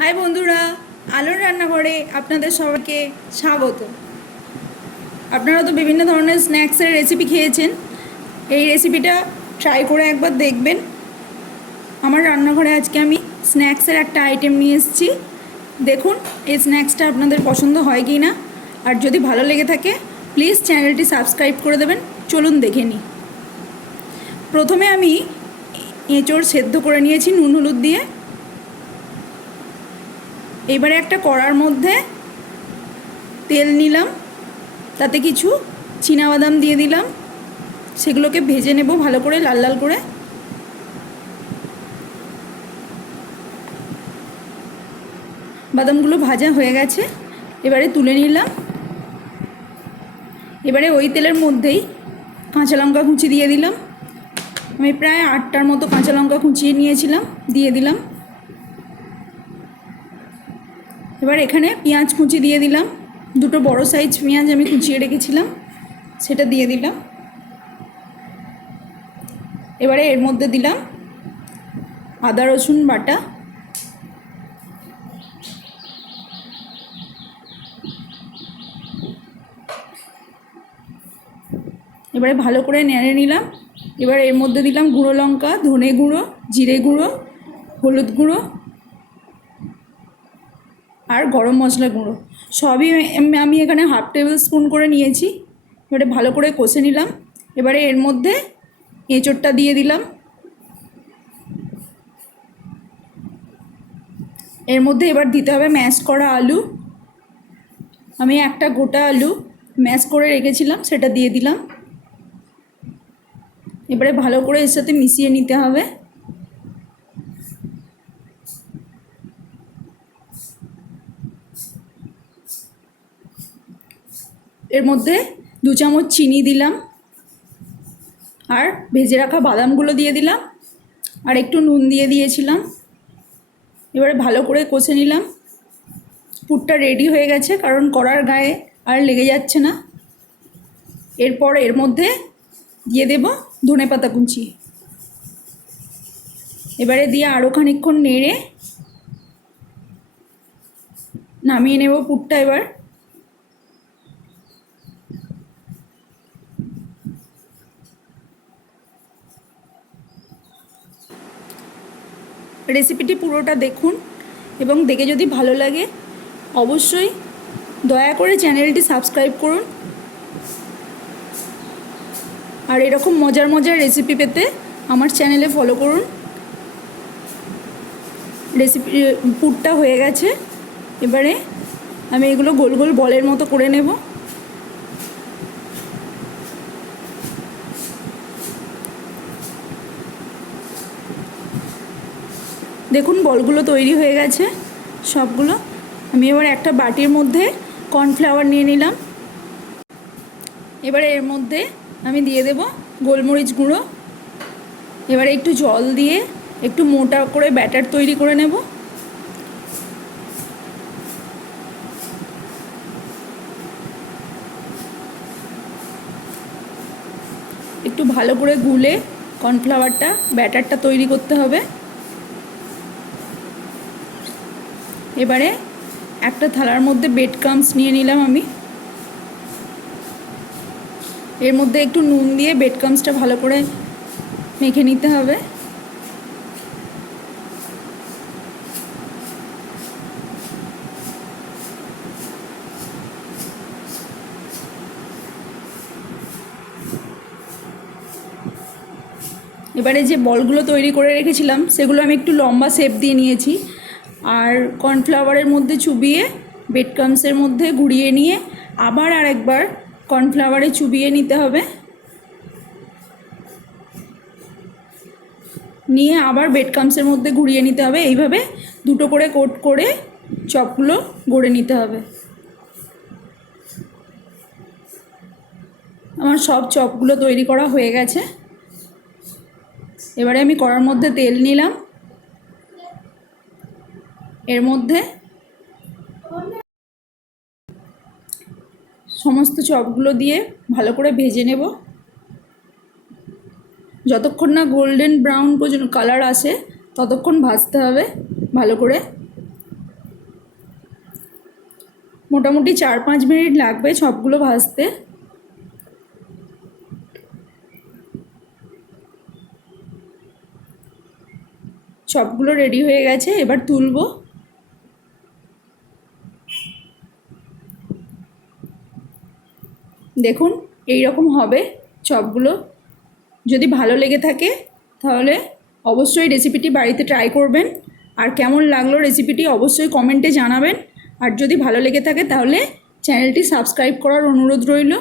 High বন্ধুরা, আলোর রান্নাঘরে আপনাদের সবাইকে স্বাগত। আপনারা তো বিভিন্ন ধরনের স্ন্যাক্সের রেসিপি খেয়েছেন। এই রেসিপিটা ট্রাই করে একবার দেখবেন। আমার রান্নাঘরে আজকে আমি স্ন্যাক্সের একটা আইটেম নিয়ে এসেছি। দেখুন, এই স্ন্যাক্সটা আপনাদের পছন্দ হয় কি না। আর যদি ভালো লেগে থাকে প্লিজ চ্যানেলটি সাবস্ক্রাইব করে দেবেন। চলুন দেখে নিই। প্রথমে আমি এঁচড় সেদ্ধ করে নিয়েছি নুন, হলুদ দিয়ে। এবারে একটা কড়ার মধ্যে তেল নিলাম, তাতে কিছু বাদাম দিয়ে দিলাম, সেগুলোকে ভেজে নেব ভালো করে, লাল লাল করে। বাদামগুলো ভাজা হয়ে গেছে, এবারে তুলে নিলাম। এবারে ওই তেলের মধ্যেই কাঁচা লঙ্কা কুচি দিয়ে দিলাম। আমি প্রায় আটটার মতো কাঁচা লঙ্কা কুচিয়ে নিয়েছিলাম, দিয়ে দিলাম। এবার এখানে পেঁয়াজ কুচি দিয়ে দিলাম। দুটো বড় সাইজ পেঁয়াজ আমি কুচিয়ে রেখেছিলাম, সেটা দিয়ে দিলাম। এবারে এর মধ্যে দিলাম আদা, রসুন বাটা। এবারে ভালো করে নেড়ে নিলাম। এবার এর মধ্যে দিলাম গুঁড়ো লঙ্কা, ধনে গুঁড়ো, জিরে গুঁড়ো, হলুদ গুঁড়ো। আর গরম মশলা গুঁড়ো। সবই আমি এখানে হাফ টেবিল স্পুন করে নিয়েছি। এবারে ভালো করে কষে নিলাম। এবারে এর মধ্যে এঁচোড়টা দিয়ে দিলাম। এর মধ্যে এবার দিতে হবে ম্যাশ করা আলু। আমি একটা গোটা আলু ম্যাশ করে রেখেছিলাম, সেটা দিয়ে দিলাম। এবারে ভালো করে এর সাথে মিশিয়ে নিতে হবে। এর মধ্যে দু চামচ চিনি দিলাম। আর ভেজে রাখা বাদামগুলো দিয়ে দিলাম। আর একটু নুন দিয়ে দিয়েছিলাম। এবারে ভালো করে কষে নিলাম। পুরটা রেডি হয়ে গেছে, কারণ কড়ার গায়ে আর লেগে যাচ্ছে না। এরপর এর মধ্যে দিয়ে দেব ধনে পাতা কুচি। এবারে দিয়ে আরও খানিকক্ষণ নেড়ে নামিয়ে নেব পুরটা এবার। রেসিপিটি পুরোটা দেখুন এবং দেখে যদি ভালো লাগে, অবশ্যই দয়া করে চ্যানেলটি সাবস্ক্রাইব করুন। আর এরকম মজার মজার রেসিপি পেতে আমার চ্যানেলে ফলো করুন। রেসিপি পুরটা হয়ে গেছে। এবারে আমি এগুলো গোল গোল বলের মতো করে নেব। দেখুন, বলগুলো তৈরি হয়ে গেছে, সবগুলো। আমি এবার একটা বাটির মধ্যে কর্নফ্লাওয়ার নিয়ে নিলাম। এবারে এর মধ্যে আমি দিয়ে দেব গোলমরিচ গুঁড়ো। এবারে একটু জল দিয়ে একটু মোটা করে ব্যাটার তৈরি করে নেব। একটু ভালো করে গুলে কর্নফ্লাওয়ারটা, ব্যাটারটা তৈরি করতে হবে। এবারে একটা থালার মধ্যে বেড ক্রামস নিয়ে নিলাম আমি। এর মধ্যে একটু নুন দিয়ে বেড ক্রামসটা ভালো করে মেখে নিতে হবে। এবারে যে বলগুলো তৈরি করে রেখেছিলাম, সেগুলো আমি একটু লম্বা শেপ দিয়ে নিয়েছি। আর কর্নফ্লাওয়ারের মধ্যে চুবিয়ে বেড ক্রামসের মধ্যে ঘুরিয়ে নিয়ে আবার আরেকবার কর্নফ্লাওয়ারে চুবিয়ে নিতে হবে। নিয়ে আবার বেড ক্রামসের মধ্যে ঘুরিয়ে নিতে হবে। এইভাবে দুটো করে কোট করে চপগুলো গড়ে নিতে হবে। আমার সব চপগুলো তৈরি করা হয়ে গেছে। এবারে আমি কড়ার মধ্যে তেল নিলাম। এর মধ্যে সমস্ত চপগুলো দিয়ে ভালো করে ভেজে নেব। যতক্ষণ না গোল্ডেন ব্রাউন পর্যন্ত কালার আসে, ততক্ষণ ভাজতে হবে ভালো করে। মোটামুটি চার পাঁচ মিনিট লাগবে সবগুলো ভাজতে। সবগুলো রেডি হয়ে গেছে, এবার তুলবো। দেখুন এই রকম হবে চপগুলো। যদি ভালো লেগে থাকে, তাহলে অবশ্যই রেসিপিটি বাড়িতে ট্রাই করবেন। আর কেমন লাগল রেসিপিটি অবশ্যই কমেন্টে জানাবেন। আর যদি ভালো লেগে থাকে, তাহলে চ্যানেলটি সাবস্ক্রাইব করার অনুরোধ রইল।